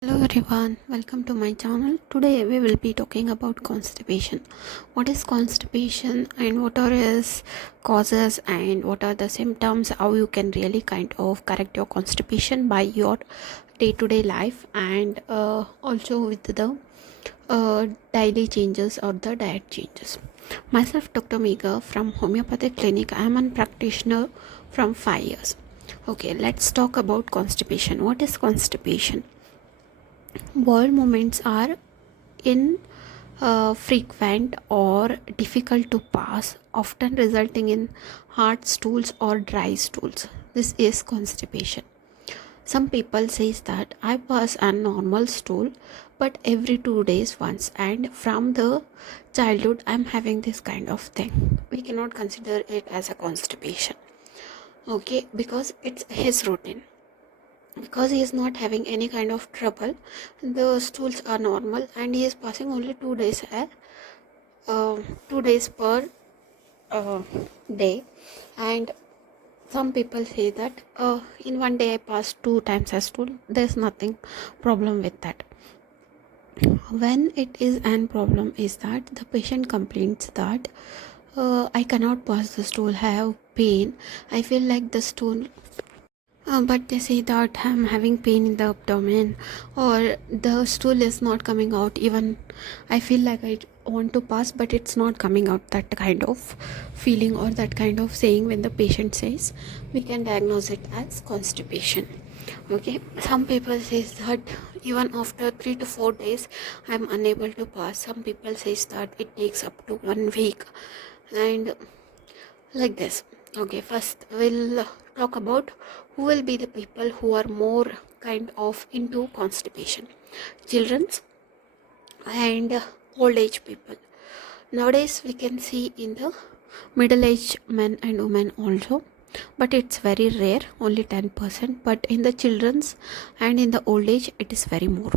Hello everyone, welcome to my channel. Today we will be talking about constipation. What is constipation and what are its causes and what are the symptoms, how you can really kind of correct your constipation by your day-to-day life and also with the daily changes or the diet changes. Myself Dr. Mega from Homeopathic Clinic. I am a practitioner from 5 years. Okay, let's talk about constipation. What is constipation? Bowel movements are infrequent or difficult to pass, often resulting in hard stools or dry stools. This is constipation. Some people says that I pass a normal stool, but every 2 days once, and from the childhood I'm having this kind of thing. We cannot consider it as a constipation. Okay, because it's his routine, because he is not having any kind of trouble. The stools are normal and he is passing only 2 days 2 days per uh, day. And some people say that in one day I pass 2 times a stool, there's nothing problem with that. When it is an problem is that the patient complains that I cannot pass the stool, I have pain, I feel like the stool, but they say that I'm having pain in the abdomen or the stool is not coming out. Even I feel like I want to pass, but it's not coming out. That kind of feeling or that kind of saying when the patient says, we can diagnose it as constipation. Okay, some people says that even after 3 to 4 days I'm unable to pass. Some people says that it takes up to 1 week, and like this. Okay, first we'll talk about who will be the people who are more kind of into constipation: children's and old age people. Nowadays we can see in the middle-aged men and women also, but it's very rare, only 10%. But in the children's and in the old age it is very more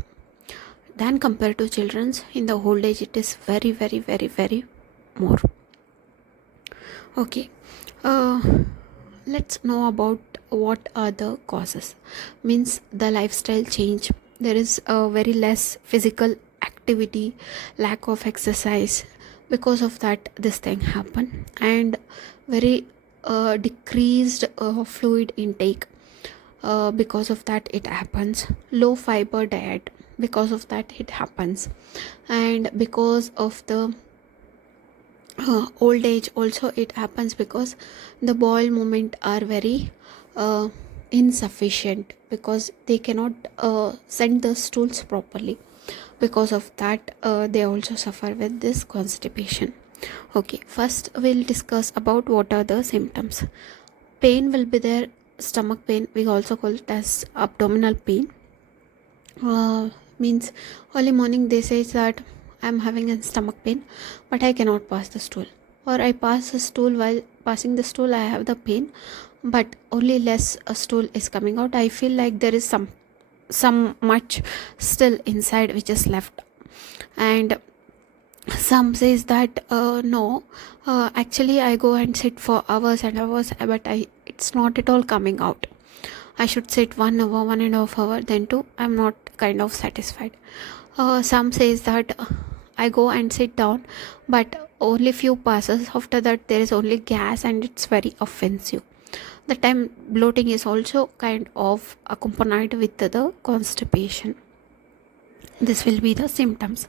than compared to children's. In the old age it is very more. Okay, uh, let's know about what are the causes. Means the lifestyle change. There is a very less physical activity, lack of exercise. Because of that, this thing happen, and very decreased fluid intake. Because of that, it happens. Low fiber diet. Because of that, it happens, and because of the old age also it happens, because the bowel movement are very uh, insufficient, because they cannot send the stools properly. Because of that, they also suffer with this constipation. Okay, first we'll discuss about what are the symptoms. Pain will be there. Stomach pain, we also call it as abdominal pain. Means early morning they say that I'm having a stomach pain, but I cannot pass the stool, or I pass the stool, while passing the stool I have the pain, but only less a stool is coming out. I feel like there is some much still inside which is left. And some says that no, actually I go and sit for hours and hours, but it's not at all coming out. I should sit 1 hour, 1.5 hours, then too I'm not kind of satisfied. Some says that I go and sit down, but only few passes. After that, there is only gas and it's very offensive. The time bloating is also kind of accompanied with the constipation. This will be the symptoms.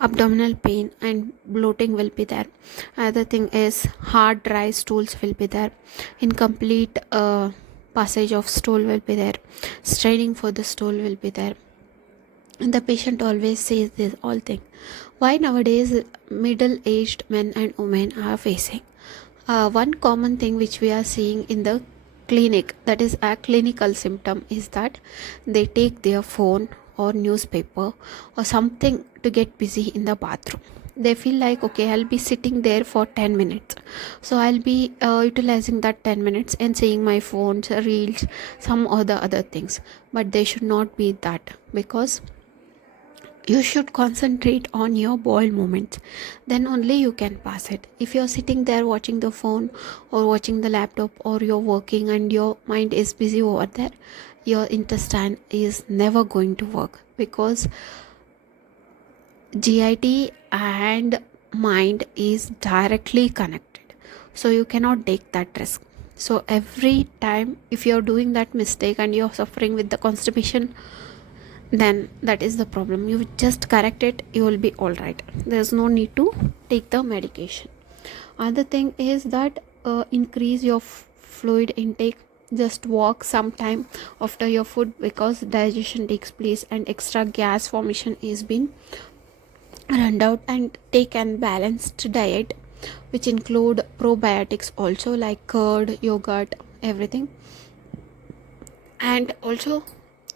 Abdominal pain and bloating will be there. Other thing is hard dry stools will be there. Incomplete passage of stool will be there. Straining for the stool will be there. And the patient always says this all thing. Why nowadays middle aged men and women are facing one common thing which we are seeing in the clinic, that is a clinical symptom, is that they take their phone or newspaper or something to get busy in the bathroom. They feel like, okay, I'll be sitting there for 10 minutes, so I'll be utilizing that 10 minutes and seeing my phones, reels, some other things. But they should not be that, because you should concentrate on your bowel movements, then only you can pass it. If you're sitting there watching the phone or watching the laptop, or you're working and your mind is busy over there, your intestine is never going to work, because GIT and mind is directly connected. So you cannot take that risk. So every time if you're doing that mistake and you're suffering with the constipation, then that is the problem. You just correct it, you will be all right. There's no need to take the medication. Other thing is that increase your fluid intake. Just walk sometime after your food, because digestion takes place and extra gas formation is being run out. And take an balanced diet, which include probiotics also, like curd, yogurt, everything. And also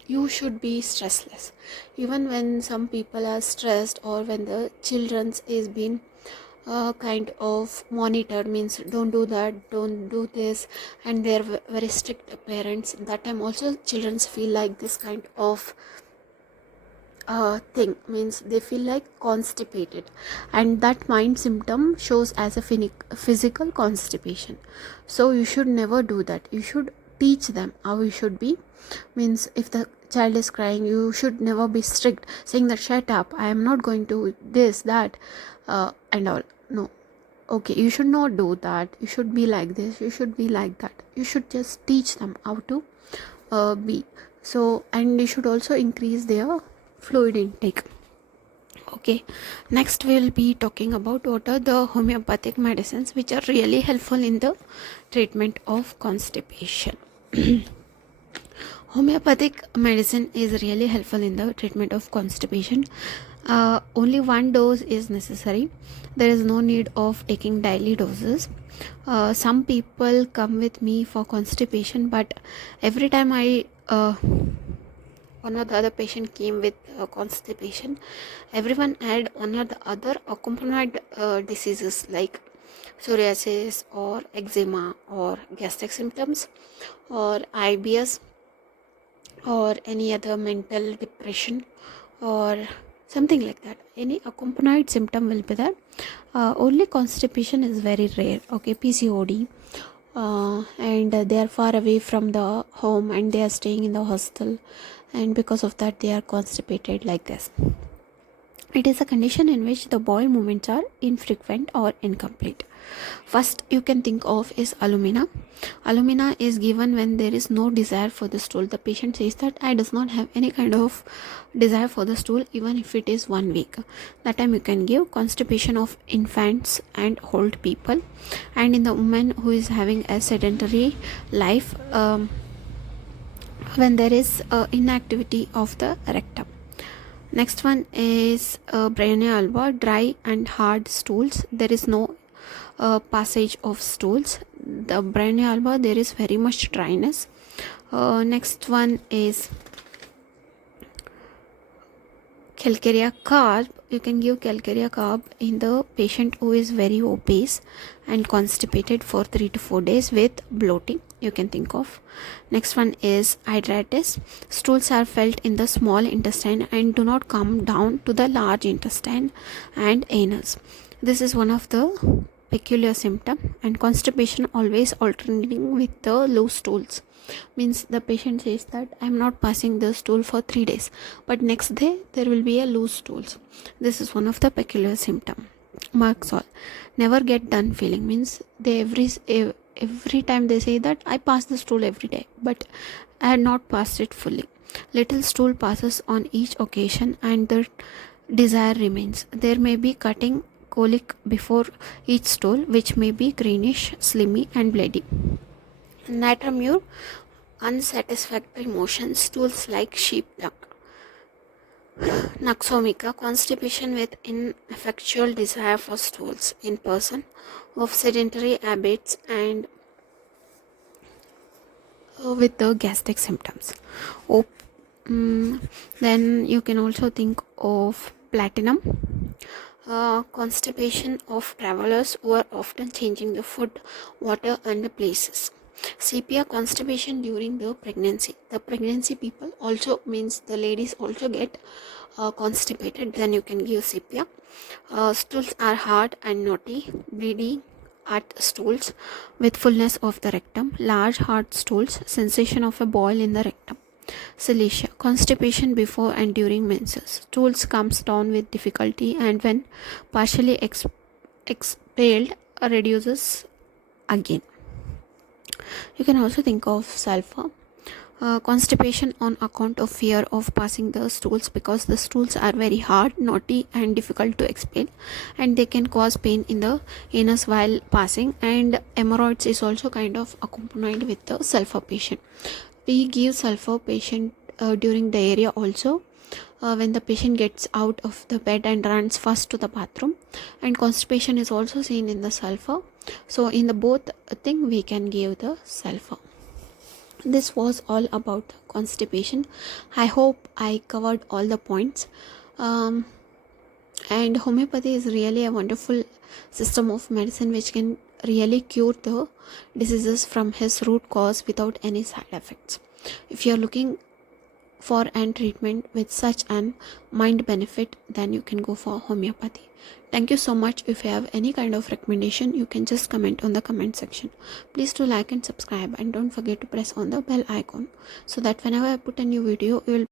you should be stressless. Even when some people are stressed, or when the children's is being kind of monitored, means don't do that, don't do this, and they're very strict parents, that time also children's feel like this kind of thing, means they feel like constipated, and that mind symptom shows as a physical constipation. So you should never do that. You should teach them how you should be, means if the child is crying, you should never be strict, saying that shut up, I am not going to this, that, and all. No, okay, you should not do that, you should be like this, you should be like that. You should just teach them how to be. So, and you should also increase their fluid intake. Okay, next we'll be talking about what are the homeopathic medicines which are really helpful in the treatment of constipation. Homeopathic medicine is really helpful in the treatment of constipation. Only one dose is necessary. There is no need of taking daily doses. Some people come with me for constipation, but every time one or the other patient came with constipation, everyone had one or the other accompanied diseases like psoriasis or eczema or gastric symptoms or IBS or any other mental depression or something like that. Any accompanied symptom will be there. Only constipation is very rare. Okay, PCOD, and they are far away from the home and they are staying in the hostel, and because of that they are constipated like this. It is a condition in which the bowel movements are infrequent or incomplete. First you can think of is alumina. Alumina is given when there is no desire for the stool. The patient says that I does not have any kind of desire for the stool even if it is 1 week. That time you can give. Constipation of infants and old people, and in the woman who is having a sedentary life, when there is inactivity of the rectum. Next one is Brainia alba, dry and hard stools. There is no passage of stools. The Brainia alba, there is very much dryness. Next one is Calcarea carb. You can give Calcarea carb in the patient who is very obese and constipated for 3 to 4 days with bloating. You can think of. Next one is hydritis. Stools are felt in the small intestine and do not come down to the large intestine and anus. This is one of the peculiar symptom. And constipation always alternating with the loose stools, means the patient says that I am not passing the stool for 3 days, but next day there will be a loose stools. This is one of the peculiar symptom. Marks all. Never get done feeling, means they every time they say that I pass the stool every day, but I had not passed it fully. Little stool passes on each occasion and the desire remains. There may be cutting colic before each stool, which may be greenish, slimy and bloody. Natremure, unsatisfactory motion, stools like sheep dung. Noxomica, constipation with ineffectual desire for stools in person of sedentary habits and with the gastric symptoms. Then you can also think of platinum. Constipation of travelers who are often changing the food, water and the places. Sepia, constipation during the pregnancy. The pregnancy people also, means the ladies also get constipated, then you can give sepia. Stools are hard and knotty, bleeding at stools with fullness of the rectum, large hard stools, sensation of a boil in the rectum. Cilicia, constipation before and during menses. Stools comes down with difficulty and when partially expelled reduces again. You can also think of sulfur. Constipation on account of fear of passing the stools, because the stools are very hard, knotty and difficult to expel, and they can cause pain in the anus while passing, and hemorrhoids is also kind of accompanied with the sulfur patient. We give sulfur patient during diarrhea also, when the patient gets out of the bed and runs first to the bathroom, and constipation is also seen in the sulfur. So in the both thing we can give the sulfur. This was all about constipation. I hope I covered all the points. And homeopathy is really a wonderful system of medicine which can really cure the diseases from its root cause without any side effects. If you are looking for an treatment with such an mind benefit, then you can go for homeopathy. Thank you so much. If you have any kind of recommendation, you can just comment on the comment section. Please do like and subscribe, and don't forget to press on the bell icon so that whenever I put a new video, you will